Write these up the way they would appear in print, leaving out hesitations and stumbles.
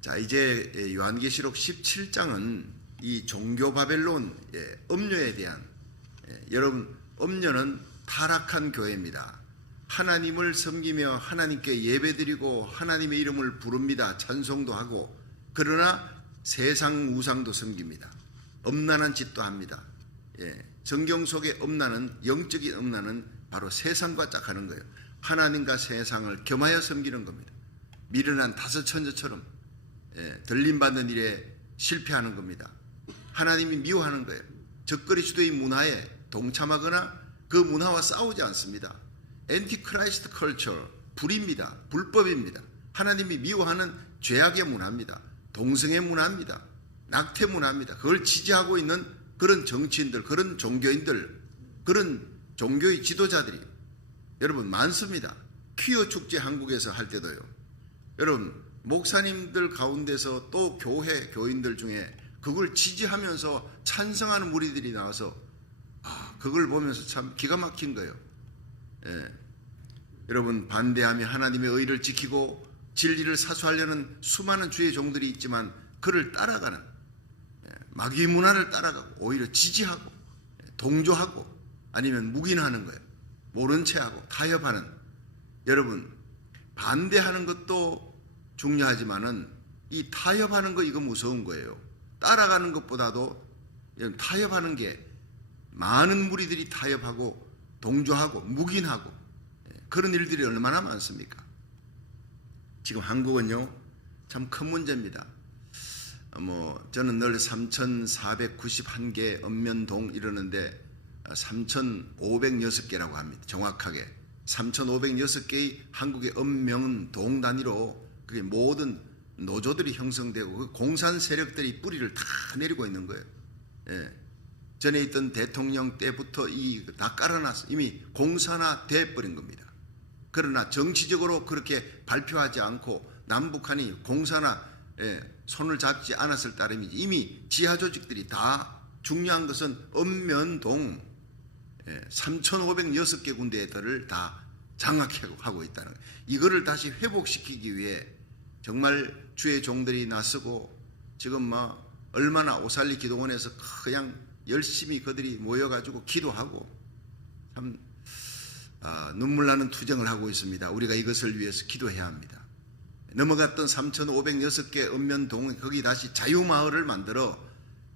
자, 이제 요한계시록 17장은 이 종교 바벨론 음료에 대한, 여러분, 음료는 타락한 교회입니다. 하나님을 섬기며 하나님께 예배드리고 하나님의 이름을 부릅니다. 찬송도 하고, 그러나 세상 우상도 섬깁니다. 음란한 짓도 합니다. 성경 속의 음란은, 영적인 음란은 바로 세상과 짝하는 거예요. 하나님과 세상을 겸하여 섬기는 겁니다. 미련한 다섯 천녀처럼 들림받는 일에 실패하는 겁니다. 하나님이 미워하는 거예요. 적그리스도의 문화에 동참하거나 그 문화와 싸우지 않습니다. 엔티크라이스트 컬처, 불입니다. 불법입니다. 하나님이 미워하는 죄악의 문화입니다. 동성애 문화입니다. 낙태 문화입니다. 그걸 지지하고 있는 그런 정치인들, 그런 종교인들, 그런 종교의 지도자들이 여러분 많습니다. 퀴어 축제 한국에서 할 때도요. 여러분, 목사님들 가운데서 또 교회 교인들 중에 그걸 지지하면서 찬성하는 무리들이 나와서 그걸 보면서 참 기가 막힌 거예요. 여러분, 반대하며 하나님의 의를 지키고 진리를 사수하려는 수많은 주의 종들이 있지만 그를 따라가는 마귀 문화를 따라가고 오히려 지지하고 동조하고 아니면 묵인하는 거예요. 모른 체하고 타협하는, 여러분, 반대하는 것도 중요하지만은 이 타협하는 거 이거 무서운 거예요. 따라가는 것보다도 타협하는 게, 많은 무리들이 타협하고 동조하고 묵인하고 그런 일들이 얼마나 많습니까? 지금 한국은요 참 큰 문제입니다. 저는 늘 3,491개 읍면동 이러는데 3,506개라고 합니다. 정확하게 3,506개의 한국의 읍면동 단위로 그게 모든 노조들이 형성되고 그 공산 세력들이 뿌리를 다 내리고 있는 거예요. 전에 있던 대통령 때부터 다 깔아놨어. 이미 공산화돼 버린 겁니다. 그러나 정치적으로 그렇게 발표하지 않고 남북한이 공산화 손을 잡지 않았을 따름이지, 이미 지하 조직들이 다, 중요한 것은 읍면동 3,506개 군데들을 다 장악하고 있다는 거예요. 이거를 다시 회복시키기 위해 정말 주의 종들이 나서고 지금 얼마나 오살리 기도원에서 그냥 열심히 그들이 모여가지고 기도하고 참 눈물 나는 투쟁을 하고 있습니다. 우리가 이것을 위해서 기도해야 합니다. 넘어갔던 3,506개 읍면동, 거기 다시 자유마을을 만들어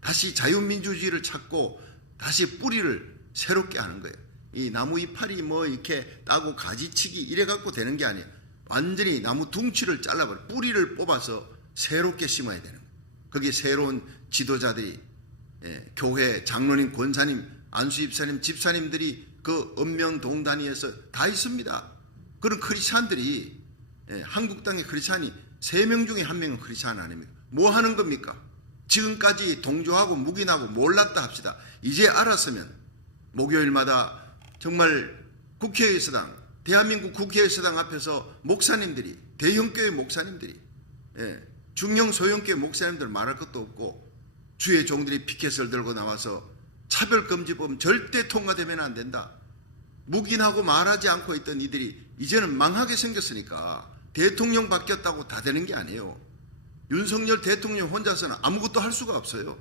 다시 자유민주주의를 찾고 다시 뿌리를 새롭게 하는 거예요. 이 나무 이파리 이렇게 따고 가지치기 이래 갖고 되는 게 아니에요. 완전히 나무 둥치를 잘라버려 뿌리를 뽑아서 새롭게 심어야 되는 거예요. 거기에 새로운 지도자들이, 교회 장로님, 권사님, 안수집사님, 집사님들이 그 읍면동 단위에서 다 있습니다. 그런 크리스찬들이, 한국 땅의 크리스찬이 3명 중에 1명은 크리스찬 아닙니까? 뭐 하는 겁니까? 지금까지 동조하고 묵인하고 몰랐다 합시다. 이제 알았으면 목요일마다 정말 국회의사당, 대한민국 국회의사당 앞에서 목사님들이, 대형교회 목사님들이, 중형 소형교회 목사님들 말할 것도 없고 주의 종들이 피켓을 들고 나와서 차별금지법 절대 통과되면 안 된다. 묵인하고 말하지 않고 있던 이들이 이제는 망하게 생겼으니까 대통령 바뀌었다고 다 되는 게 아니에요. 윤석열 대통령 혼자서는 아무것도 할 수가 없어요.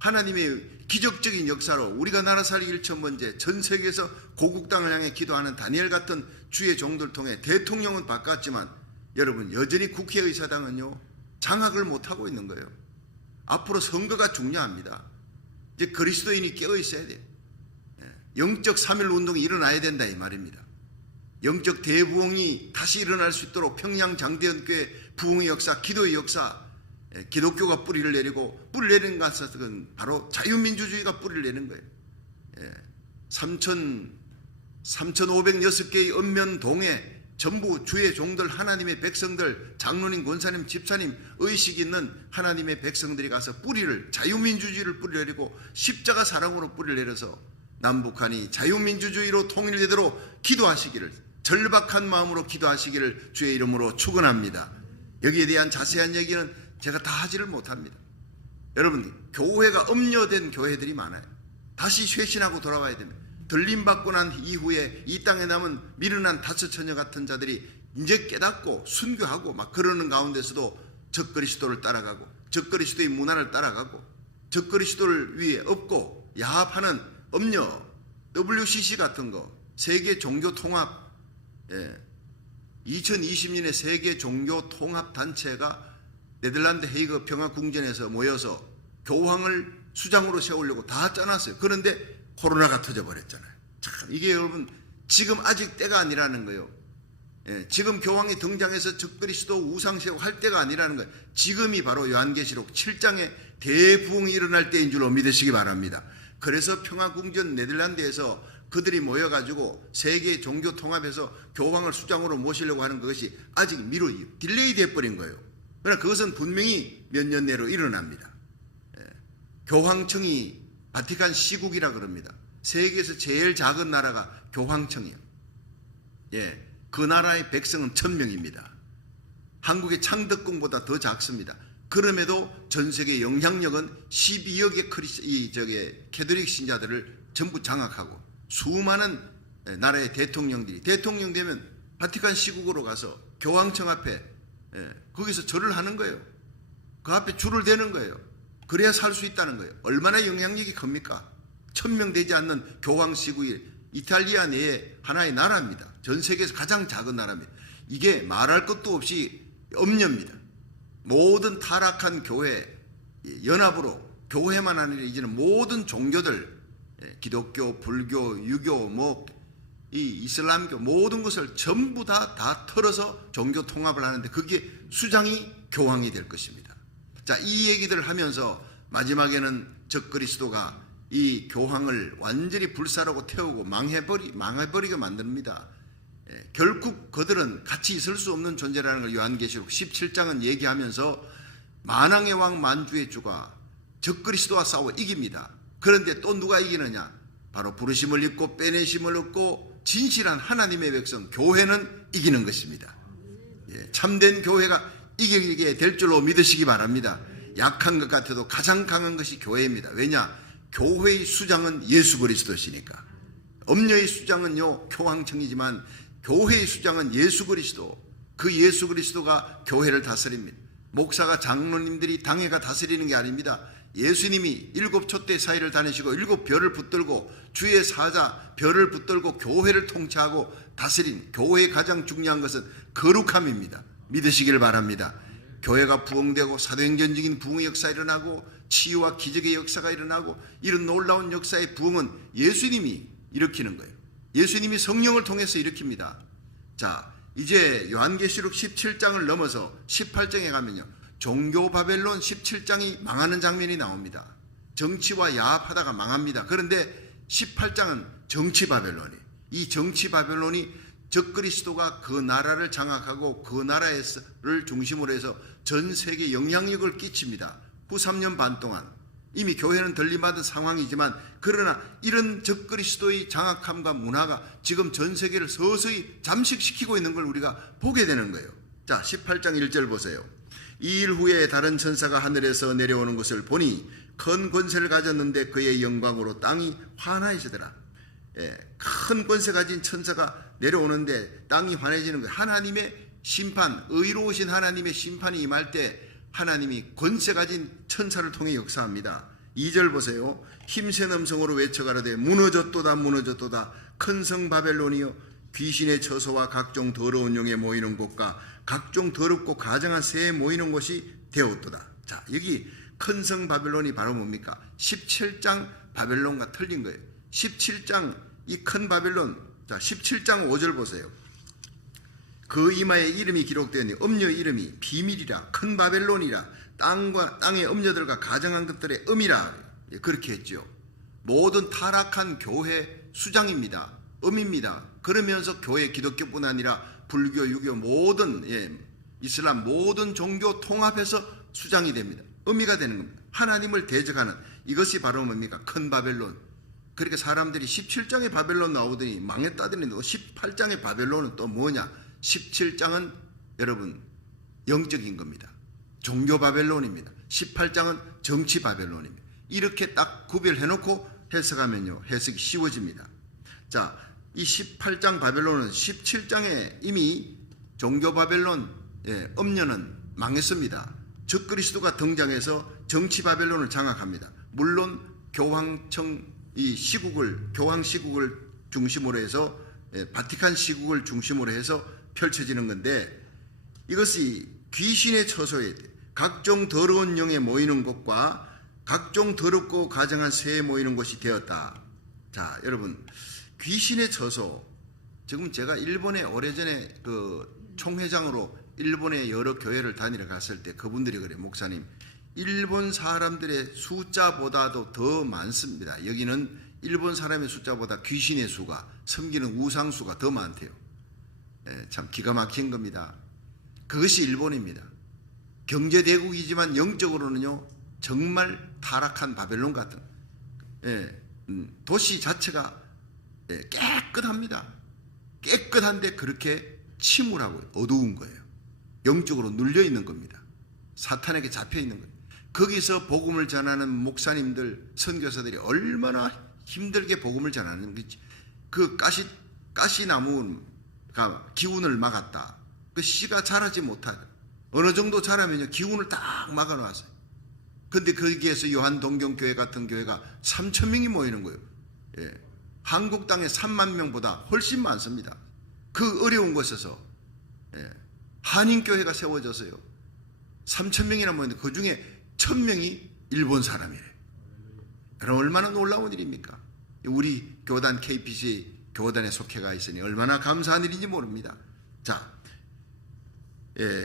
하나님의 기적적인 역사로 우리가 나라 살기 1,000번째 전 세계에서 고국 땅을 향해 기도하는 다니엘 같은 주의 종들 통해 대통령은 바꿨지만 여러분, 여전히 국회의사당은요 장악을 못하고 있는 거예요. 앞으로 선거가 중요합니다. 이제 그리스도인이 깨어 있어야 돼요. 영적 3.1 운동이 일어나야 된다 이 말입니다. 영적 대부흥이 다시 일어날 수 있도록 평양 장대연교회 부흥의 역사, 기도의 역사, 기독교가 뿌리를 내리고, 뿌리를 내리는 것은 바로 자유민주주의가 뿌리를 내는 거예요. 3,506개의 읍면동에 전부 주의 종들, 하나님의 백성들, 장로님, 권사님, 집사님, 의식 있는 하나님의 백성들이 가서 뿌리를, 자유민주주의를 뿌리 내리고 십자가 사랑으로 뿌리를 내려서 남북한이 자유민주주의로 통일되도록 기도하시기를, 절박한 마음으로 기도하시기를 주의 이름으로 축원합니다. 여기에 대한 자세한 얘기는 제가 다 하지를 못합니다. 여러분, 교회가 음료된 교회들이 많아요. 다시 쇄신하고 돌아와야 됩니다. 들림받고 난 이후에 이 땅에 남은 미련한 다처처녀 같은 자들이 이제 깨닫고 순교하고 막 그러는 가운데서도 적그리스도를 따라가고 적그리스도의 문화를 따라가고 적그리스도를 위해 업고 야합하는 음녀 WCC 같은 거 세계 종교 통합 2020년에 세계 종교 통합 단체가 네덜란드 헤이그 평화궁전에서 모여서 교황을 수장으로 세우려고 다 짜놨어요. 그런데 코로나가 터져버렸잖아요. 참 이게 여러분 지금 아직 때가 아니라는 거예요. 지금 교황이 등장해서 적그리스도 우상 세우고 할 때가 아니라는 거예요. 지금이 바로 요한계시록 7장에 대부흥이 일어날 때인 줄로 믿으시기 바랍니다. 그래서 평화궁전 네덜란드에서 그들이 모여가지고 세계 종교 통합에서 교황을 수장으로 모시려고 하는 것이 아직 딜레이 돼버린 거예요. 그러나 그것은 분명히 몇 년 내로 일어납니다. 교황청이 바티칸 시국이라 그럽니다. 세계에서 제일 작은 나라가 교황청이에요. 그 나라의 백성은 1000명입니다. 한국의 창덕궁보다 더 작습니다. 그럼에도 전 세계 영향력은 12억의 캐톨릭 신자들을 전부 장악하고 수많은 나라의 대통령들이 대통령 되면 바티칸 시국으로 가서 교황청 앞에 거기서 절을 하는 거예요. 그 앞에 줄을 대는 거예요. 그래야 살 수 있다는 거예요. 얼마나 영향력이 큽니까? 1000명 되지 않는 교황 시국이 이탈리아 내에 하나의 나라입니다. 전 세계에서 가장 작은 나라입니다. 이게 말할 것도 없이 엄녀입니다. 모든 타락한 교회 연합으로 교회만 아니라 이제는 모든 종교들 기독교, 불교, 유교, 이 이슬람교 모든 것을 전부 다 털어서 종교 통합을 하는데 그게 수장이 교황이 될 것입니다. 자, 이 얘기들을 하면서 마지막에는 적그리스도가 이 교황을 완전히 불사르고 태우고 망해버리게 만듭니다. 결국 그들은 같이 있을 수 없는 존재라는 걸 요한계시록 17장은 얘기하면서 만왕의 왕 만주의 주가 적그리스도와 싸워 이깁니다. 그런데 또 누가 이기느냐? 바로 부르심을 입고 빼내심을 얻고 진실한 하나님의 백성 교회는 이기는 것입니다. 참된 교회가 이기게 될 줄로 믿으시기 바랍니다. 약한 것 같아도 가장 강한 것이 교회입니다. 왜냐? 교회의 수장은 예수 그리스도시니까. 엄녀의 수장은요 교황청이지만 교회의 수장은 예수 그리스도. 그 예수 그리스도가 교회를 다스립니다. 목사가 장로님들이 당회가 다스리는 게 아닙니다. 예수님이 7 촛대 사이를 다니시고 7 별을 붙들고 주의 사자 별을 붙들고 교회를 통치하고 다스린 교회의 가장 중요한 것은 거룩함입니다. 믿으시길 바랍니다. 교회가 부흥되고 사도행전적인 부흥의 역사가 일어나고 치유와 기적의 역사가 일어나고 이런 놀라운 역사의 부흥은 예수님이 일으키는 거예요. 예수님이 성령을 통해서 일으킵니다. 자, 이제 요한계시록 17장을 넘어서 18장에 가면요 종교 바벨론 17장이 망하는 장면이 나옵니다. 정치와 야합하다가 망합니다. 그런데 18장은 정치 바벨론이, 이 정치 바벨론이 적그리스도가 그 나라를 장악하고 그 나라를 중심으로 해서 전 세계 영향력을 끼칩니다. 후 3년 반 동안 이미 교회는 덜림받은 상황이지만 그러나 이런 적그리스도의 장악함과 문화가 지금 전 세계를 서서히 잠식시키고 있는 걸 우리가 보게 되는 거예요. 자, 18장 1절 보세요. 이 일 후에 다른 천사가 하늘에서 내려오는 것을 보니 큰 권세를 가졌는데 그의 영광으로 땅이 환하여지더라. 큰 권세 가진 천사가 내려오는데 땅이 환해지는 거예요. 하나님의 심판, 의로우신 하나님의 심판이 임할 때 하나님이 권세 가진 천사를 통해 역사합니다. 2절 보세요. 힘센 음성으로 외쳐가라되 무너졌도다 무너졌도다 큰 성 바벨론이여 귀신의 처소와 각종 더러운 용에 모이는 곳과 각종 더럽고 가증한 새에 모이는 곳이 되었도다. 자, 여기 큰 성 바벨론이 바로 뭡니까? 17장 바벨론과 틀린 거예요. 17장 이 큰 바벨론, 자 17장 5절 보세요. 그 이마에 이름이 기록되었니 음녀 이름이 비밀이라 큰 바벨론이라 땅의 음녀들과 가정한 것들의 음이라 그렇게 했죠. 모든 타락한 교회 수장입니다. 음입니다. 그러면서 교회 기독교뿐 아니라 불교, 유교 모든 이슬람 모든 종교 통합해서 수장이 됩니다. 음이가 되는 겁니다. 하나님을 대적하는 이것이 바로 뭡니까? 큰 바벨론. 그러니까 사람들이 17장의 바벨론 나오더니 망했다더니 18장의 바벨론은 또 뭐냐? 17장은 여러분 영적인 겁니다. 종교 바벨론입니다. 18장은 정치 바벨론입니다. 이렇게 딱 구별해놓고 해석하면요 해석이 쉬워집니다. 자, 이 18장 바벨론은 17장에 이미 종교 바벨론 음녀는 망했습니다. 적그리스도가 등장해서 정치 바벨론을 장악합니다. 물론 교황청 교황 시국을 중심으로 해서 바티칸 시국을 중심으로 해서 펼쳐지는 건데, 이것이 귀신의 처소에 각종 더러운 영에 모이는 곳과 각종 더럽고 가증한 새에 모이는 곳이 되었다. 자, 여러분, 귀신의 처소. 지금 제가 일본에 오래전에 그 총회장으로 일본의 여러 교회를 다니러 갔을 때 그분들이 그래, 목사님, 일본 사람들의 숫자보다도 더 많습니다. 여기는 일본 사람의 숫자보다 귀신의 수가, 섬기는 우상 수가 더 많대요. 참 기가 막힌 겁니다. 그것이 일본입니다. 경제대국이지만 영적으로는요 정말 타락한 바벨론 같은 도시 자체가 깨끗합니다. 깨끗한데 그렇게 침울하고 어두운 거예요. 영적으로 눌려 있는 겁니다. 사탄에게 잡혀 있는 거예요. 거기서 복음을 전하는 목사님들, 선교사들이 얼마나 힘들게 복음을 전하는 거지. 그 가시나무가 기운을 막았다. 그 씨가 자라지 못하다. 어느 정도 자라면요 기운을 딱 막아놨어요. 근데 거기에서 요한동경교회 같은 교회가 3,000명이 모이는 거예요. 한국 땅에 3만 명보다 훨씬 많습니다. 그 어려운 곳에서 한인교회가 세워졌어요. 3,000명이나 모였는데 그 중에 1,000명이 일본 사람이에요. 그럼 얼마나 놀라운 일입니까? 우리 교단 KPC 교단에 속해가 있으니 얼마나 감사한 일인지 모릅니다. 자,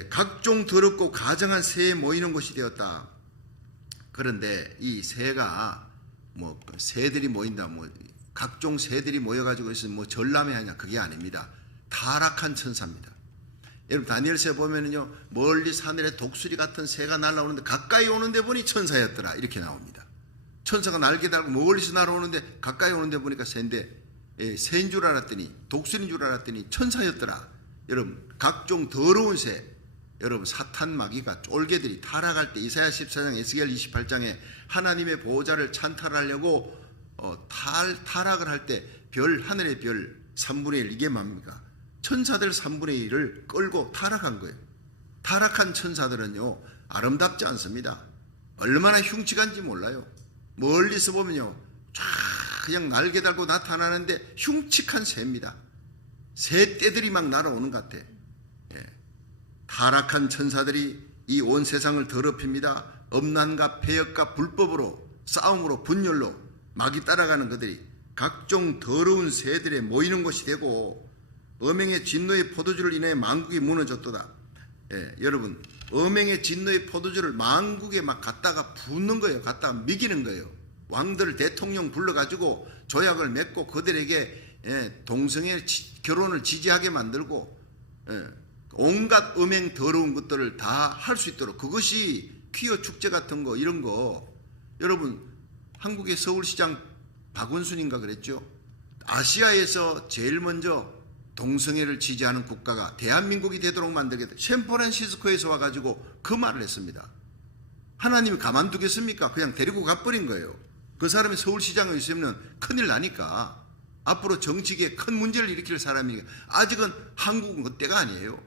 각종 더럽고 가증한 새에 모이는 곳이 되었다. 그런데 이 새가 새들이 모인다, 각종 새들이 모여가지고 있으면 전람회하냐, 그게 아닙니다. 타락한 천사입니다. 여러분 다니엘서에 보면은요 멀리 하늘에 독수리 같은 새가 날아오는데 가까이 오는데 보니 천사였더라, 이렇게 나옵니다. 천사가 날개 달고 멀리서 날아오는데 가까이 오는데 보니까 새인데, 새인 줄 알았더니, 독수리인 줄 알았더니 천사였더라. 여러분 각종 더러운 새, 여러분 사탄 마귀가 쫄개들이 타락할 때 이사야 14장 에스겔 28장에 하나님의 보호자를 찬탈하려고 타락을 할 때 하늘의 별 3분의 1, 이게 뭡니까? 천사들 3분의 1을 끌고 타락한 거예요. 타락한 천사들은요 아름답지 않습니다. 얼마나 흉측한지 몰라요. 멀리서 보면요 쫙 그냥 날개 달고 나타나는데 흉측한 새입니다. 새 떼들이 막 날아오는 것 같아. 타락한 천사들이 이 온 세상을 더럽힙니다. 엄난과 폐역과 불법으로, 싸움으로, 분열로 마귀 따라가는 그들이 각종 더러운 새들에 모이는 곳이 되고, 어맹의 진노의 포도주를 인해 만국이 무너졌도다. 여러분 어맹의 진노의 포도주를 만국에 막 갖다가 붓는 거예요. 갖다가 미기는 거예요. 왕들을 대통령 불러가지고 조약을 맺고 그들에게 동성애 결혼을 지지하게 만들고 온갖 음행 더러운 것들을 다 할 수 있도록, 그것이 퀴어 축제 같은 거 이런 거, 여러분 한국의 서울시장 박원순인가 그랬죠. 아시아에서 제일 먼저 동성애를 지지하는 국가가 대한민국이 되도록 만들겠다. 샌프란시스코에서 와가지고 그 말을 했습니다. 하나님이 가만두겠습니까? 그냥 데리고 가버린 거예요. 그 사람이 서울시장에 있으면 큰일 나니까. 앞으로 정치계에 큰 문제를 일으킬 사람이니까. 아직은 한국은 그때가 아니에요.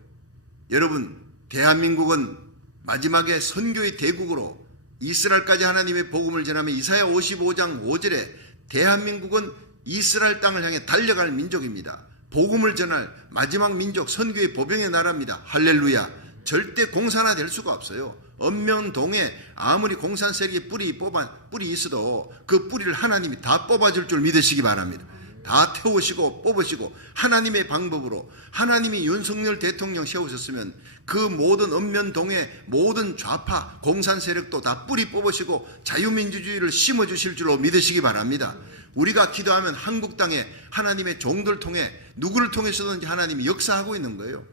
여러분 대한민국은 마지막에 선교의 대국으로 이스라엘까지 하나님의 복음을 전하며 이사야 55장 5절에 대한민국은 이스라엘 땅을 향해 달려갈 민족입니다. 복음을 전할 마지막 민족, 선교의 보병의 나라입니다. 할렐루야. 절대 공산화 될 수가 없어요. 읍면동에 아무리 공산 세력의 뿌리 있어도 그 뿌리를 하나님이 다 뽑아줄 줄 믿으시기 바랍니다. 다 태우시고 뽑으시고 하나님의 방법으로, 하나님이 윤석열 대통령 세우셨으면 그 모든 읍면동의 모든 좌파 공산 세력도 다 뿌리 뽑으시고 자유민주주의를 심어주실 줄로 믿으시기 바랍니다. 우리가 기도하면 한국 땅에 하나님의 종들 통해 누구를 통해서든지 하나님이 역사하고 있는 거예요.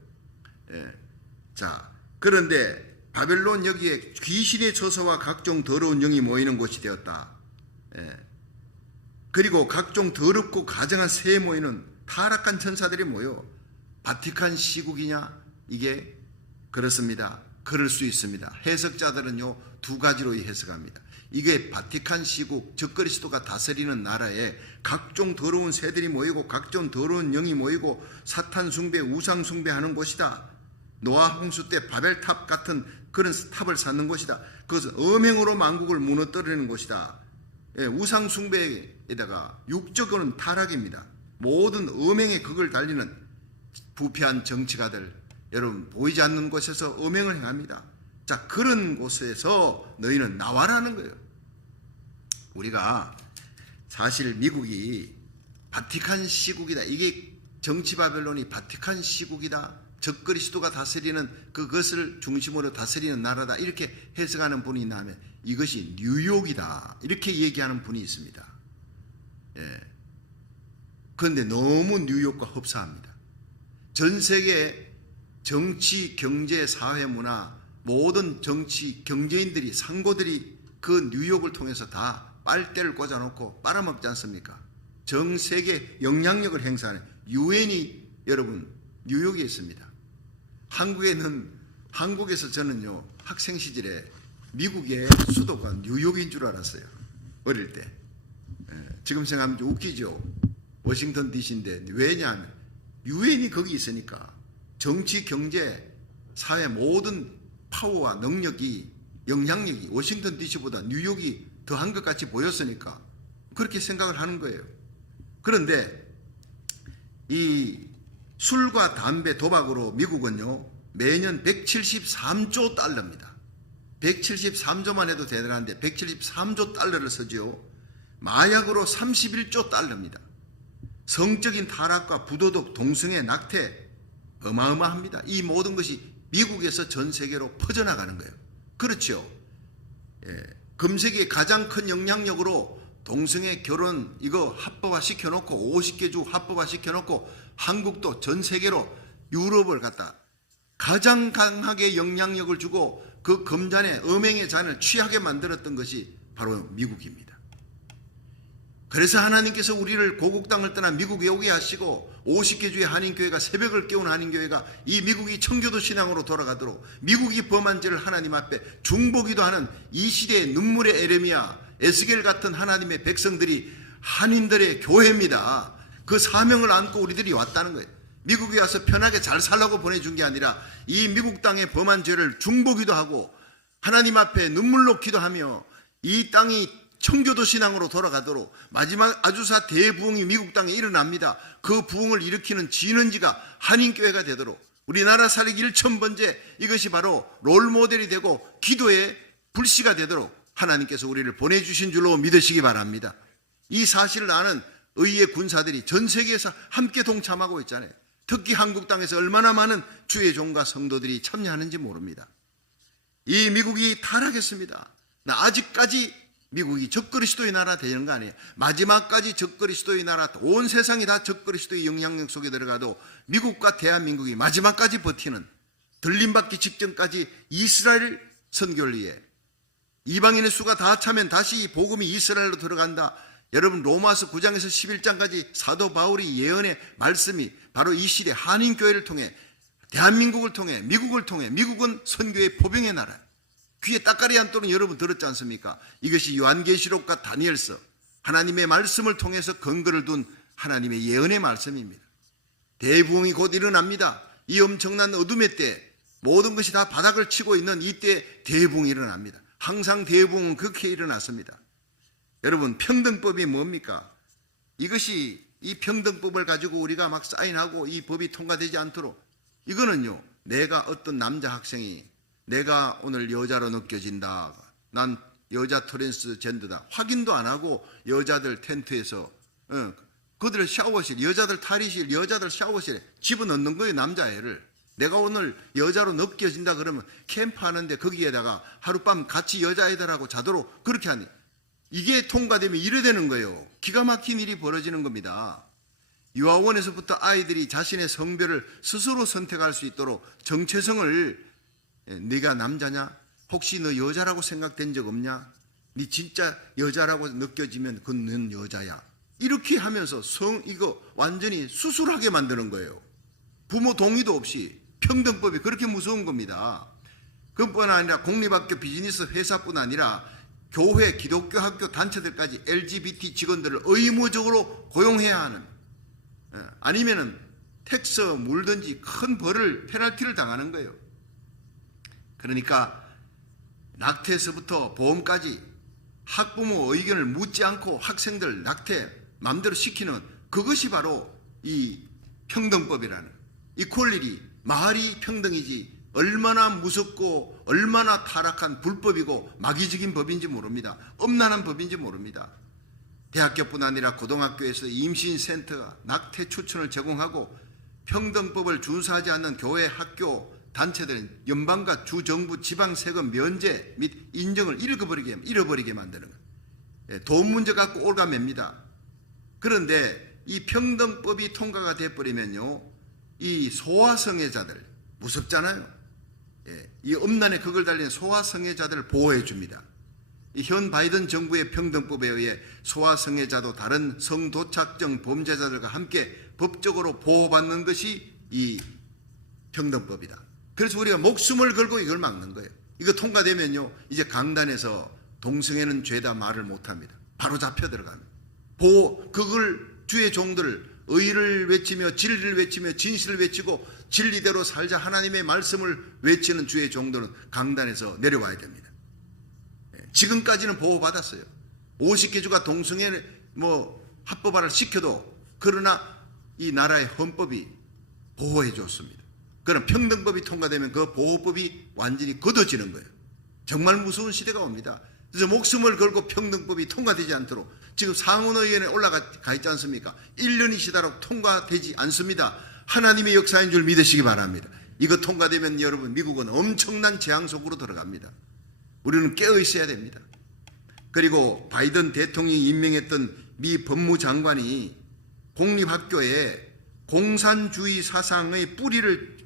자, 그런데 바벨론 여기에 귀신의 처소와 각종 더러운 영이 모이는 곳이 되었다. 그리고 각종 더럽고 가증한 새에 모이는 타락한 천사들이 모여. 바티칸 시국이냐? 이게 그렇습니다. 그럴 수 있습니다. 해석자들은요 두 가지로 해석합니다. 이게 바티칸 시국, 적그리스도가 다스리는 나라에 각종 더러운 새들이 모이고 각종 더러운 영이 모이고 사탄 숭배, 우상 숭배하는 곳이다. 노아 홍수 때 바벨탑 같은 그런 탑을 쌓는 곳이다. 그것은 음행으로 만국을 무너뜨리는 곳이다. 예, 우상 숭배에다가 육적으로는 타락입니다. 모든 음행의 극을 달리는 부패한 정치가들, 여러분 보이지 않는 곳에서 음행을 행합니다. 자, 그런 곳에서 너희는 나와라는 거예요. 우리가 사실 미국이 바티칸 시국이다. 이게 정치 바벨론이 바티칸 시국이다. 적그리스도가 다스리는 그것을 중심으로 다스리는 나라다. 이렇게 해석하는 분이 있다면 이것이 뉴욕이다. 이렇게 얘기하는 분이 있습니다. 예. 그런데 너무 뉴욕과 흡사합니다. 전 세계 정치, 경제, 사회, 문화 모든 정치 경제인들이 상고들이 그 뉴욕을 통해서 다 빨대를 꽂아놓고 빨아먹지 않습니까? 전 세계 영향력을 행사하는 유엔이 여러분 뉴욕에 있습니다. 한국에서 저는요 학생 시절에 미국의 수도가 뉴욕인 줄 알았어요. 어릴 때. 지금 생각하면 좀 웃기죠. 워싱턴 DC인데 왜냐하면 유엔이 거기 있으니까 정치, 경제, 사회 모든 파워와 능력이 영향력이 워싱턴 DC보다 뉴욕이 더한 것 같이 보였으니까 그렇게 생각을 하는 거예요. 그런데 이 술과 담배, 도박으로 미국은요 매년 173조 달러입니다. 173조만 해도 대단한데 173조 달러를 쓰죠. 마약으로 31조 달러입니다. 성적인 타락과 부도덕, 동성애, 낙태 어마어마합니다. 이 모든 것이 미국에서 전 세계로 퍼져나가는 거예요. 그렇죠. 예. 금세기의 가장 큰 영향력으로 동성애 결혼 이거 합법화 시켜놓고 50개 주 합법화 시켜놓고 한국도 전 세계로 유럽을 갖다 가장 강하게 영향력을 주고 그 금잔의 음행의 잔을 취하게 만들었던 것이 바로 미국입니다. 그래서 하나님께서 우리를 고국 땅을 떠나 미국에 오게 하시고 50개 주의 한인교회가 새벽을 깨운 한인교회가 이 미국이 청교도 신앙으로 돌아가도록 미국이 범한 죄를 하나님 앞에 중보기도 하는 이 시대의 눈물의 에레미야, 에스겔 같은 하나님의 백성들이 한인들의 교회입니다. 그 사명을 안고 우리들이 왔다는 거예요. 미국에 와서 편하게 잘 살라고 보내준 게 아니라 이 미국 땅에 범한 죄를 중보기도 하고 하나님 앞에 눈물로 기도하며 이 땅이 청교도 신앙으로 돌아가도록 마지막 아주사 대부흥이 미국 땅에 일어납니다. 그 부흥을 일으키는 진원지가 한인교회가 되도록 우리나라 살리기 1000번째 이것이 바로 롤모델이 되고 기도의 불씨가 되도록 하나님께서 우리를 보내주신 줄로 믿으시기 바랍니다. 이 사실을 아는 의의 군사들이 전 세계에서 함께 동참하고 있잖아요. 특히 한국 땅에서 얼마나 많은 주의 종과 성도들이 참여하는지 모릅니다. 이 미국이 타락했습니다. 아직까지 미국이 적그리스도의 나라 되는 거 아니에요. 마지막까지 적그리스도의 나라, 온 세상이 다 적그리스도의 영향력 속에 들어가도 미국과 대한민국이 마지막까지 버티는 들림받기 직전까지 이스라엘 선교를 위해 이방인의 수가 다 차면 다시 이 복음이 이스라엘로 들어간다. 여러분 로마서 9장에서 11장까지 사도 바울이 예언의 말씀이 바로 이 시대 한인교회를 통해 대한민국을 통해 미국을 통해 미국은 선교의 포병의 나라예요. 귀에 따까리 안 떠는 여러분 들었지 않습니까? 이것이 요한계시록과 다니엘서 하나님의 말씀을 통해서 근거를 둔 하나님의 예언의 말씀입니다. 대부흥이 곧 일어납니다. 이 엄청난 어둠의 때 모든 것이 다 바닥을 치고 있는 이때 대부흥이 일어납니다. 항상 대부흥은 그렇게 일어났습니다. 여러분 평등법이 뭡니까? 이것이 이 평등법을 가지고 우리가 막 사인하고 이 법이 통과되지 않도록 이거는요 내가 어떤 남자 학생이 내가 오늘 여자로 느껴진다. 난 여자 트랜스젠더다. 확인도 안 하고 여자들 텐트에서 그들 샤워실, 여자들 탈의실, 여자들 샤워실에 집어넣는 거예요. 남자애를. 내가 오늘 여자로 느껴진다 그러면 캠프하는데 거기에다가 하룻밤 같이 여자애들하고 자도록 그렇게 하니 이게 통과되면 이래 되는 거예요. 기가 막힌 일이 벌어지는 겁니다. 유아원에서부터 아이들이 자신의 성별을 스스로 선택할 수 있도록 정체성을 네가 남자냐? 혹시 너 여자라고 생각된 적 없냐? 네 진짜 여자라고 느껴지면 그건 넌 여자야. 이렇게 하면서 이거 완전히 수술하게 만드는 거예요. 부모 동의도 없이. 평등법이 그렇게 무서운 겁니다. 그뿐 아니라 공립학교 비즈니스 회사뿐 아니라 교회, 기독교 학교 단체들까지 LGBT 직원들을 의무적으로 고용해야 하는 아니면은 텍스 물든지 큰 벌을 페널티를 당하는 거예요. 그러니까 낙태에서부터 보험까지 학부모 의견을 묻지 않고 학생들 낙태 마음대로 시키는 그것이 바로 이 평등법이라는, 이퀄리티, 말이 평등이지 얼마나 무섭고 얼마나 타락한 불법이고 마귀적인 법인지 모릅니다. 엄난한 법인지 모릅니다. 대학교뿐 아니라 고등학교에서 임신센터, 낙태 추천을 제공하고 평등법을 준수하지 않는 교회, 학교, 단체들은 연방과 주정부, 지방 세금 면제 및 인정을 잃어버리게 만드는 거예요. 돈 문제 갖고 올가맵니다. 그런데 이 평등법이 통과가 돼버리면요, 이 소아성애자들 무섭잖아요. 이 엄난에 그걸 달린 소아성애자들을 보호해 줍니다. 이 현 바이든 정부의 평등법에 의해 소아성애자도 다른 성도착증 범죄자들과 함께 법적으로 보호받는 것이 이 평등법이다. 그래서 우리가 목숨을 걸고 이걸 막는 거예요. 이거 통과되면요, 이제 강단에서 동성애는 죄다 말을 못합니다. 바로 잡혀 들어갑니다. 그걸 주의 종들 의를 외치며 진리를 외치며 진실을 외치고 진리대로 살자 하나님의 말씀을 외치는 주의 종들은 강단에서 내려와야 됩니다. 지금까지는 보호받았어요. 50개주가 동성애 합법화를 시켜도, 그러나 이 나라의 헌법이 보호해 줬습니다. 그럼 평등법이 통과되면 그 보호법이 완전히 걷어지는 거예요. 정말 무서운 시대가 옵니다. 그래서 목숨을 걸고 평등법이 통과되지 않도록 지금 상원의원에 올라가 있지 않습니까? 1년이 지나도록 통과되지 않습니다. 하나님의 역사인 줄 믿으시기 바랍니다. 이거 통과되면 여러분, 미국은 엄청난 재앙 속으로 들어갑니다. 우리는 깨어 있어야 됩니다. 그리고 바이든 대통령이 임명했던 미 법무장관이 공립학교에 공산주의 사상의 뿌리를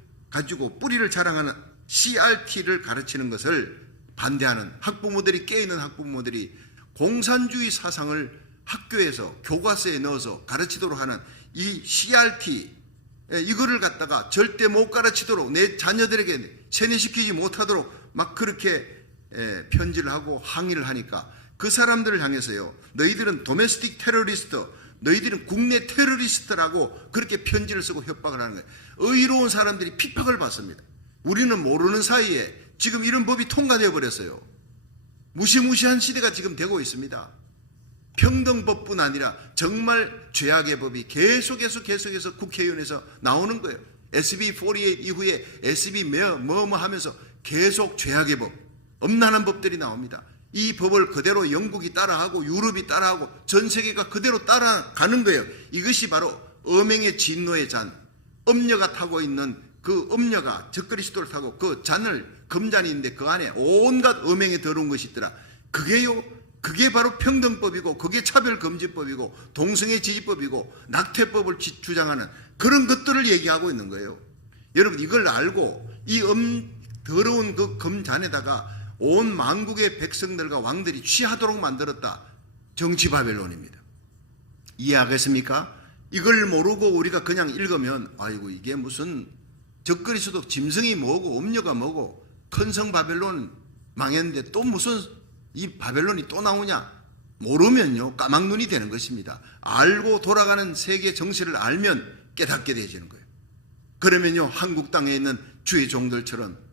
자랑하는 CRT를 가르치는 것을 반대하는 학부모들이, 깨어있는 학부모들이 공산주의 사상을 학교에서 교과서에 넣어서 가르치도록 하는 이 CRT, 이거를 갖다가 절대 못 가르치도록, 내 자녀들에게 세뇌시키지 못하도록 막 그렇게 편지를 하고 항의를 하니까 그 사람들을 향해서요, 너희들은 도메스틱 테러리스트, 너희들은 국내 테러리스트라고 그렇게 편지를 쓰고 협박을 하는 거예요. 의로운 사람들이 핍박을 받습니다. 우리는 모르는 사이에 지금 이런 법이 통과되어 버렸어요. 무시무시한 시대가 지금 되고 있습니다. 평등법뿐 아니라 정말 죄악의 법이 계속해서 국회의원에서 나오는 거예요. SB48 이후에 SB 뭐 하면서 계속 죄악의 법, 엄난한 법들이 나옵니다. 이 법을 그대로 영국이 따라하고 유럽이 따라하고 전 세계가 그대로 따라가는 거예요. 이것이 바로 음행의 진노의 잔, 음녀가 타고 있는 그 음녀가 적그리스도를 타고 그 잔을, 금잔이 있는데 그 안에 온갖 음행에 더러운 것이 있더라. 그게 바로 평등법이고, 그게 차별금지법이고, 동성애 지지법이고, 낙태법을 주장하는 그런 것들을 얘기하고 있는 거예요. 여러분, 이걸 알고 이 더러운 그 금잔에다가 온 만국의 백성들과 왕들이 취하도록 만들었다. 정치 바벨론입니다. 이해하겠습니까? 이걸 모르고 우리가 그냥 읽으면, 아이고 이게 무슨 적그리스도 짐승이 뭐고 음녀가 뭐고 큰 성 바벨론 망했는데 또 무슨 이 바벨론이 또 나오냐? 모르면요, 까막눈이 되는 것입니다. 알고 돌아가는 세계 정세를 알면 깨닫게 되지는 거예요. 그러면요, 한국 땅에 있는 주의 종들처럼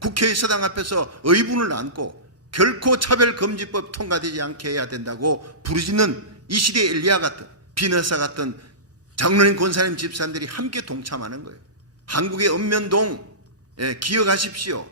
국회의사당 앞에서 의분을 안고 결코 차별금지법 통과되지 않게 해야 된다고 부르짖는 이 시대의 엘리야 같은, 비너사 같은 장로님, 권사님, 집사님들이 함께 동참하는 거예요. 한국의 읍면동 기억하십시오.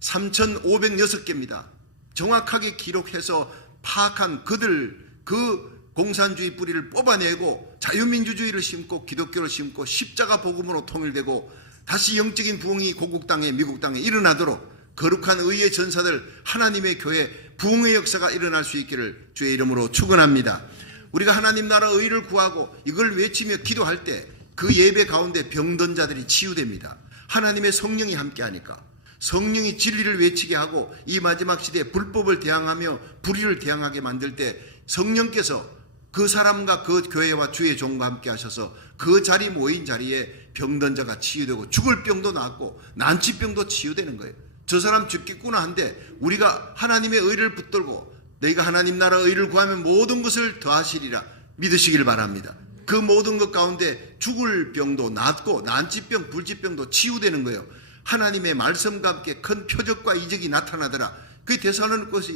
3,506개입니다. 정확하게 기록해서 파악한 그 공산주의 뿌리를 뽑아내고 자유민주주의를 심고 기독교를 심고 십자가 복음으로 통일되고 다시 영적인 부흥이 고국 땅에, 미국 땅에 일어나도록 거룩한 의의 전사들, 하나님의 교회 부흥의 역사가 일어날 수 있기를 주의 이름으로 축원합니다. 우리가 하나님 나라 의를 구하고 이걸 외치며 기도할 때 그 예배 가운데 병든 자들이 치유됩니다. 하나님의 성령이 함께하니까, 성령이 진리를 외치게 하고 이 마지막 시대에 불법을 대항하며 불의를 대항하게 만들 때 성령께서 그 사람과 그 교회와 주의 종과 함께 하셔서 그 자리, 모인 자리에 병든 자가 치유되고 죽을 병도 낫고 난치병도 치유되는 거예요. 저 사람 죽겠구나 한데 우리가 하나님의 의를 붙들고 너희가 하나님 나라 의를 구하면 모든 것을 더하시리라 믿으시길 바랍니다. 그 모든 것 가운데 죽을 병도 낫고 난치병, 불치병도 치유되는 거예요. 하나님의 말씀과 함께 큰 표적과 이적이 나타나더라. 그게 데살로니가서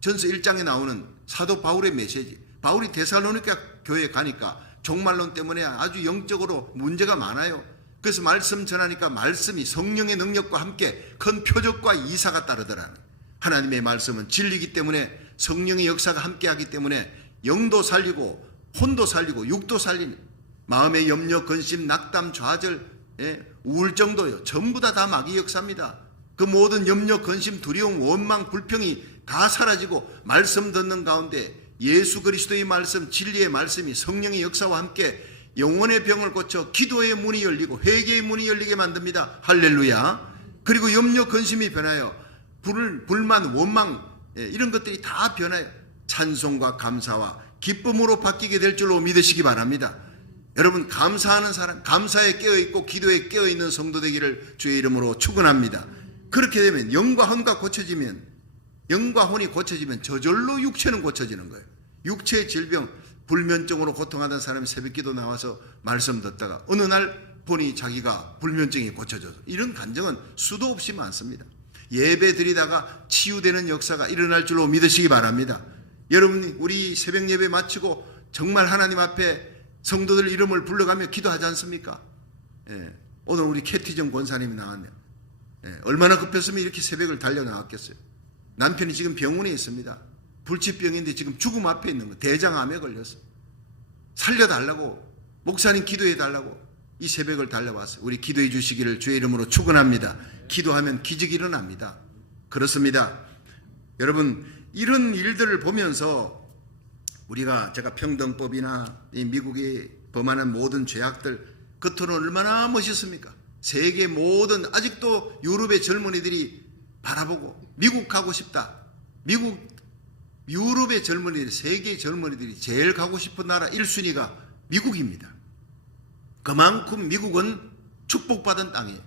전서 1장에 나오는 사도 바울의 메시지. 바울이 데살로니가 교회에 가니까 종말론 때문에 아주 영적으로 문제가 많아요. 그래서 말씀 전하니까 말씀이 성령의 능력과 함께 큰 표적과 이사가 따르더라. 하나님의 말씀은 진리이기 때문에 성령의 역사가 함께하기 때문에 영도 살리고 혼도 살리고 육도 살리는, 마음의 염려, 근심, 낙담, 좌절, 우울증도요, 전부 다 마귀 역사입니다. 그 모든 염려, 근심, 두려움, 원망, 불평이 다 사라지고 말씀 듣는 가운데 예수 그리스도의 말씀, 진리의 말씀이 성령의 역사와 함께 영혼의 병을 고쳐 기도의 문이 열리고 회개의 문이 열리게 만듭니다. 할렐루야. 그리고 염려, 근심이 변하여 불만, 원망, 이런 것들이 다 변하여 찬송과 감사와 기쁨으로 바뀌게 될 줄로 믿으시기 바랍니다. 여러분, 감사하는 사람, 감사에 깨어있고 기도에 깨어있는 성도 되기를 주의 이름으로 축원합니다. 그렇게 되면 영과 혼이 고쳐지면 저절로 육체는 고쳐지는 거예요. 육체의 질병, 불면증으로 고통하던 사람이 새벽기도 나와서 말씀 듣다가 어느 날 보니 자기가 불면증이 고쳐져서, 이런 간증은 수도 없이 많습니다. 예배 드리다가 치유되는 역사가 일어날 줄로 믿으시기 바랍니다. 여러분, 우리 새벽 예배 마치고 정말 하나님 앞에 성도들 이름을 불러가며 기도하지 않습니까? 오늘 우리 캐티정 권사님이 나왔네요. 얼마나 급했으면 이렇게 새벽을 달려나왔겠어요. 남편이 지금 병원에 있습니다. 불치병인데 지금 죽음 앞에 있는 거, 대장암에 걸렸어요. 살려달라고, 목사님 기도해달라고 이 새벽을 달려왔어요. 우리 기도해 주시기를 주의 이름으로 축원합니다. 기도하면 기적이 일어납니다. 그렇습니다. 여러분, 이런 일들을 보면서 제가 평등법이나 이 미국이 범하는 모든 죄악들, 겉으로는 얼마나 멋있습니까? 세계 모든, 아직도 유럽의 젊은이들이 바라보고 미국 가고 싶다. 유럽의 젊은이들, 세계 젊은이들이 제일 가고 싶은 나라 1순위가 미국입니다. 그만큼 미국은 축복받은 땅이에요.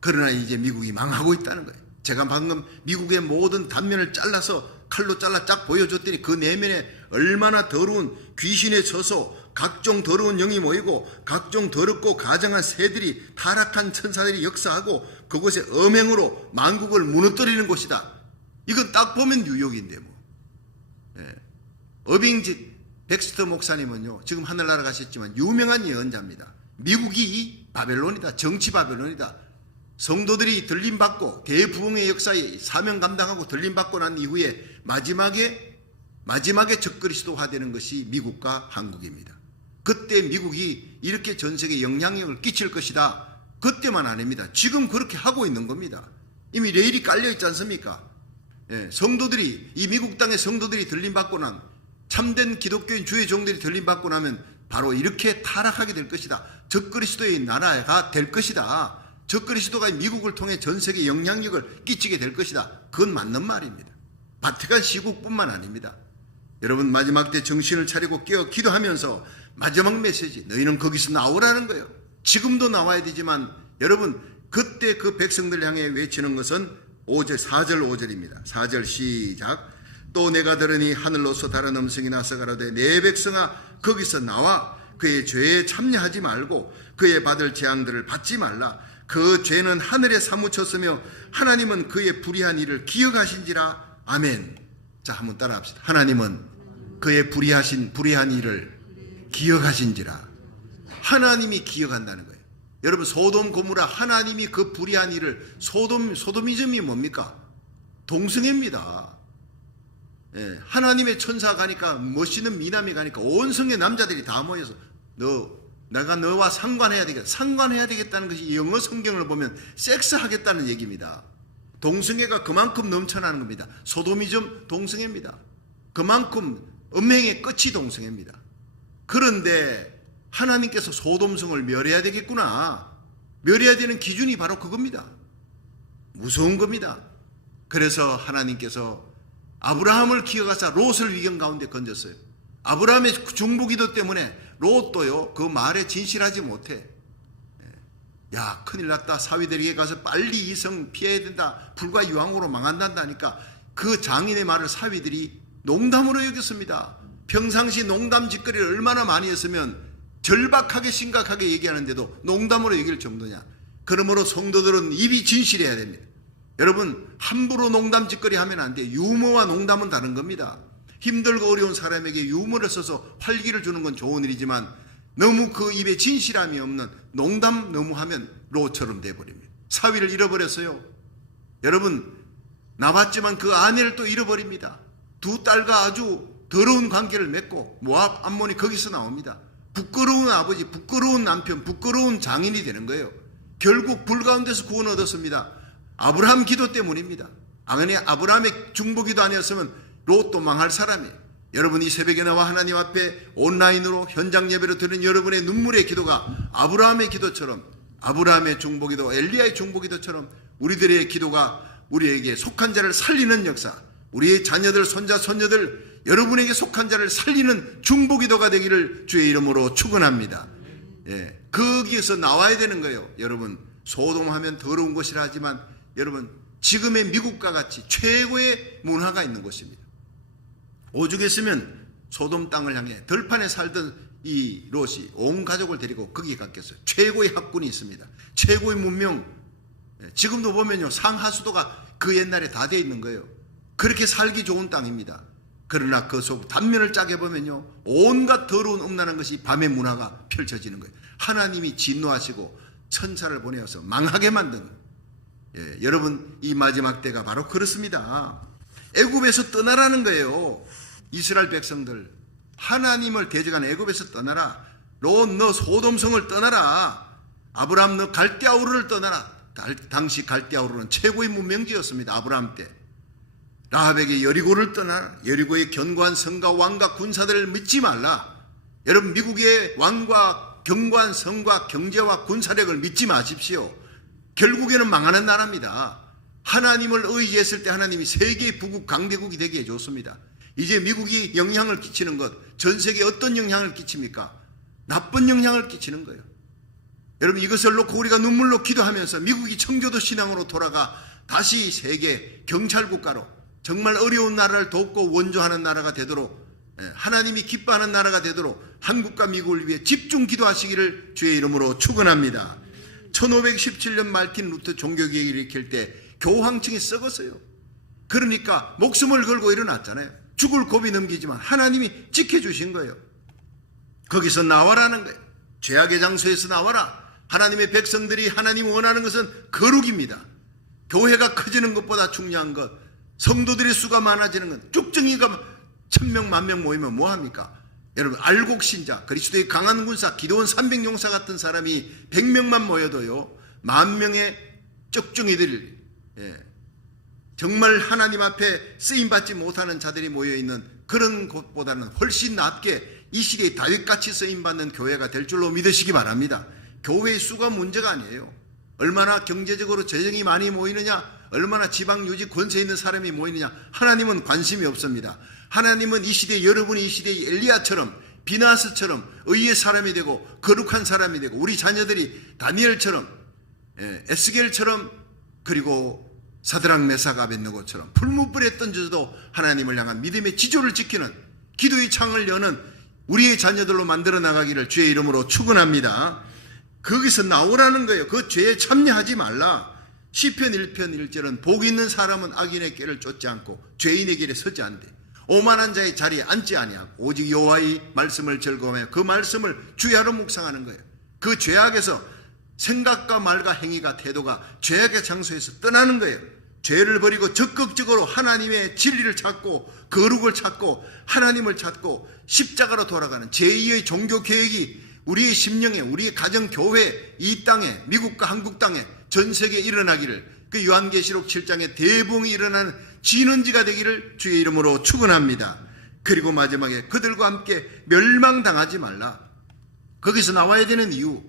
그러나 이제 미국이 망하고 있다는 거예요. 제가 방금 미국의 모든 단면을 잘라서 칼로 잘라 쫙 보여줬더니 그 내면에 얼마나 더러운 귀신의 처소, 각종 더러운 영이 모이고 각종 더럽고 가정한 새들이, 타락한 천사들이 역사하고 그곳에 음행으로 만국을 무너뜨리는 곳이다. 이건 딱 보면 뉴욕인데 뭐. 어빙지 백스터 목사님은요, 지금 하늘나라 가셨지만 유명한 예언자입니다. 미국이 바벨론이다. 정치 바벨론이다. 성도들이 들림받고 대부흥의 역사에 사명 감당하고 들림받고 난 이후에 마지막에 적그리스도화 되는 것이 미국과 한국입니다. 그때 미국이 이렇게 전 세계에 영향력을 끼칠 것이다. 그때만 아닙니다. 지금 그렇게 하고 있는 겁니다. 이미 레일이 깔려 있지 않습니까? 성도들이, 이 미국 땅의 성도들이 들림받고 난, 참된 기독교인 주의 종들이 들림받고 나면 바로 이렇게 타락하게 될 것이다. 적그리스도의 나라가 될 것이다. 적그리스도가 미국을 통해 전 세계 영향력을 끼치게 될 것이다. 그건 맞는 말입니다. 바티칸 시국뿐만 아닙니다. 여러분, 마지막 때 정신을 차리고 깨어 기도하면서 마지막 메시지, 너희는 거기서 나오라는 거예요. 지금도 나와야 되지만 여러분, 그때 그 백성들 향해 외치는 것은 4절 5절입니다. 4절 시작. 또 내가 들으니 하늘로서 다른 음성이 나서 가로되 내 백성아 거기서 나와 그의 죄에 참여하지 말고 그의 받을 재앙들을 받지 말라. 그 죄는 하늘에 사무쳤으며 하나님은 그의 불의한 일을 기억하신지라. 아멘. 자, 한번 따라 합시다. 하나님은 그의 불의한 일을 기억하신지라. 하나님이 기억한다는 거예요. 여러분, 소돔 고모라, 하나님이 그 불의한 일을, 소돔이즘이 뭡니까? 동성애입니다. 하나님의 천사 가니까, 멋있는 미남이 가니까 온 성의 남자들이 다 모여서 내가 너와 상관해야 되겠다는 것이 영어 성경을 보면 섹스하겠다는 얘기입니다. 동성애가 그만큼 넘쳐나는 겁니다. 소돔이즘 동성애입니다. 그만큼 음행의 끝이 동성애입니다. 그런데 하나님께서 소돔성을 멸해야 되겠구나. 멸해야 되는 기준이 바로 그겁니다. 무서운 겁니다. 그래서 하나님께서 아브라함을 기억하사 롯을 위경 가운데 건졌어요. 아브라함의 중보기도 때문에 롯도요, 그 말에 진실하지 못해. 야, 큰일 났다. 사위들에게 가서 빨리 이성 피해야 된다. 불과 유황으로 망한다니까 그 장인의 말을 사위들이 농담으로 여겼습니다. 평상시 농담 짓거리를 얼마나 많이 했으면 절박하게 심각하게 얘기하는데도 농담으로 여길 정도냐. 그러므로 성도들은 입이 진실해야 됩니다. 여러분, 함부로 농담 짓거리 하면 안 돼요. 유머와 농담은 다른 겁니다. 힘들고 어려운 사람에게 유머를 써서 활기를 주는 건 좋은 일이지만 너무 그 입에 진실함이 없는 농담 너무 하면 로처럼 돼버립니다. 사위를 잃어버렸어요. 여러분, 나봤지만 그 아내를 또 잃어버립니다. 두 딸과 아주 더러운 관계를 맺고 모압 암몬이 거기서 나옵니다. 부끄러운 아버지, 부끄러운 남편, 부끄러운 장인이 되는 거예요. 결국 불 가운데서 구원 얻었습니다. 아브라함 기도 때문입니다. 아브라함의 중보기도 아니었으면 롯도 망할 사람이에요. 여러분, 이 새벽에 나와 하나님 앞에 온라인으로 현장 예배로 드리는 여러분의 눈물의 기도가 아브라함의 기도처럼, 아브라함의 중보기도, 엘리야의 중보기도처럼 우리들의 기도가 우리에게 속한 자를 살리는 역사, 우리의 자녀들, 손자, 손녀들, 여러분에게 속한 자를 살리는 중보기도가 되기를 주의 이름으로 축원합니다. 예, 거기에서 나와야 되는 거예요. 여러분, 소돔하면 더러운 곳이라 하지만 여러분, 지금의 미국과 같이 최고의 문화가 있는 곳입니다. 오죽했으면 소돔 땅을 향해 들판에 살던 이 롯이 온 가족을 데리고 거기에 갔겠어요. 최고의 학군이 있습니다. 최고의 문명. 지금도 보면요, 상하수도가 그 옛날에 다 돼 있는 거예요. 그렇게 살기 좋은 땅입니다. 그러나 그 속 단면을 짜게 보면요, 온갖 더러운 음란한 것이 밤의 문화가 펼쳐지는 거예요. 하나님이 진노하시고 천사를 보내어서 망하게 만든 거예요. 예, 여러분, 이 마지막 때가 바로 그렇습니다. 애굽에서 떠나라는 거예요. 이스라엘 백성들, 하나님을 대적하는 애굽에서 떠나라. 롯, 너 소돔성을 떠나라. 아브라함, 너 갈대아우르를 떠나라. 당시 갈대아우르는 최고의 문명지였습니다. 아브라함 때. 라합에게 여리고를 떠나라. 여리고의 견고한 성과 왕과 군사들을 믿지 말라. 여러분, 미국의 왕과 경관 성과 경제와 군사력을 믿지 마십시오. 결국에는 망하는 나라입니다. 하나님을 의지했을 때 하나님이 세계의 부국 강대국이 되게 해줬습니다. 이제 미국이 영향을 끼치는 것, 전 세계에 어떤 영향을 끼칩니까? 나쁜 영향을 끼치는 거예요. 여러분, 이것을 놓고 우리가 눈물로 기도하면서 미국이 청교도 신앙으로 돌아가 다시 세계 경찰국가로 정말 어려운 나라를 돕고 원조하는 나라가 되도록, 하나님이 기뻐하는 나라가 되도록 한국과 미국을 위해 집중 기도하시기를 주의 이름으로 축원합니다. 1517년 말틴 루터 종교개혁을 일으킬 때 교황청이 썩었어요. 그러니까 목숨을 걸고 일어났잖아요. 죽을 고비 넘기지만 하나님이 지켜주신 거예요. 거기서 나와라는 거예요. 죄악의 장소에서 나와라. 하나님의 백성들이 하나님 원하는 것은 거룩입니다. 교회가 커지는 것보다 중요한 것, 성도들의 수가 많아지는 것, 쭉정이가 1000명, 10,000명 모이면 뭐합니까? 여러분, 알곡 신자, 그리스도의 강한 군사, 기도원 300용사 같은 사람이 100명만 모여도요, 10,000명의 쭉정이들, 정말 하나님 앞에 쓰임받지 못하는 자들이 모여있는 그런 곳보다는 훨씬 낫게 이 시대에 다윗같이 쓰임받는 교회가 될 줄로 믿으시기 바랍니다. 교회의 수가 문제가 아니에요. 얼마나 경제적으로 재정이 많이 모이느냐, 얼마나 지방 유지 권세 있는 사람이 모이느냐, 하나님은 관심이 없습니다. 하나님은 이 시대에, 여러분이 이 시대의 엘리야처럼, 비나스처럼 의의 사람이 되고 거룩한 사람이 되고, 우리 자녀들이 다니엘처럼, 에스겔처럼, 그리고 사드락 메삭 아벳느고처럼 풀무불에 던져도 하나님을 향한 믿음의 지조를 지키는, 기도의 창을 여는 우리의 자녀들로 만들어 나가기를 주의 이름으로 축원합니다. 거기서 나오라는 거예요. 그 죄에 참여하지 말라. 시편 1편 1절은 복 있는 사람은 악인의 길을 쫓지 않고 죄인의 길에 서지 않되 오만한 자의 자리에 앉지 아니하고 오직 여호와의 말씀을 즐거워하며 그 말씀을 주야로 묵상하는 거예요. 그 죄악에서 생각과 말과 행위가, 태도가 죄악의 장소에서 떠나는 거예요. 죄를 버리고 적극적으로 하나님의 진리를 찾고 거룩을 찾고 하나님을 찾고 십자가로 돌아가는 제2의 종교 개혁이 우리의 심령에, 우리의 가정, 교회, 이 땅에, 미국과 한국 땅에, 전 세계에 일어나기를, 그 요한계시록 7장에 대봉이 일어나는 진원지가 되기를 주의 이름으로 축원합니다. 그리고 마지막에 그들과 함께 멸망당하지 말라. 거기서 나와야 되는 이유,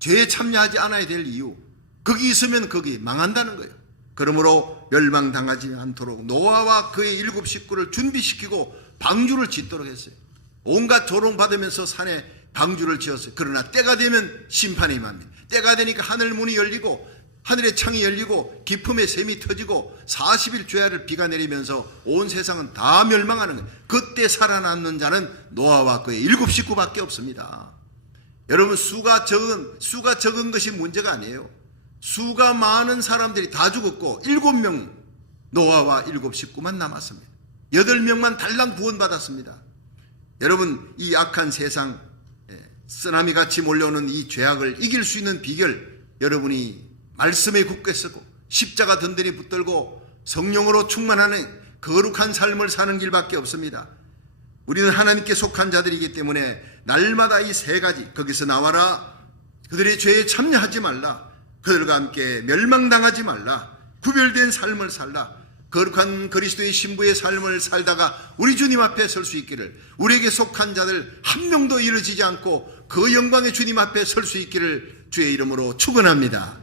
죄에 참여하지 않아야 될 이유, 거기 있으면 거기 망한다는 거예요. 그러므로 멸망당하지 않도록 노아와 그의 7 식구를 준비시키고 방주를 짓도록 했어요. 온갖 조롱받으면서 산에 방주를 지었어요. 그러나 때가 되면 심판이 임합니다. 때가 되니까 하늘 문이 열리고 하늘의 창이 열리고 기품의 샘이 터지고 40일 죄악을 비가 내리면서 온 세상은 다 멸망하는 거예요. 그때 살아남는 자는 노아와 그의 7 식구밖에 없습니다. 여러분, 수가 적은 것이 문제가 아니에요. 수가 많은 사람들이 다 죽었고 7명 노아와 7 식구만 남았습니다. 8명만 달랑 구원받았습니다. 여러분, 이 악한 세상, 쓰나미같이 몰려오는 이 죄악을 이길 수 있는 비결, 여러분이 말씀에 굳게 서고 십자가 든든히 붙들고 성령으로 충만하는 거룩한 삶을 사는 길밖에 없습니다. 우리는 하나님께 속한 자들이기 때문에 날마다 이 3가지, 거기서 나와라, 그들의 죄에 참여하지 말라, 그들과 함께 멸망당하지 말라, 구별된 삶을 살라, 거룩한 그리스도의 신부의 삶을 살다가 우리 주님 앞에 설 수 있기를, 우리에게 속한 자들 한 명도 이르지지 않고 그 영광의 주님 앞에 설 수 있기를 주의 이름으로 축원합니다.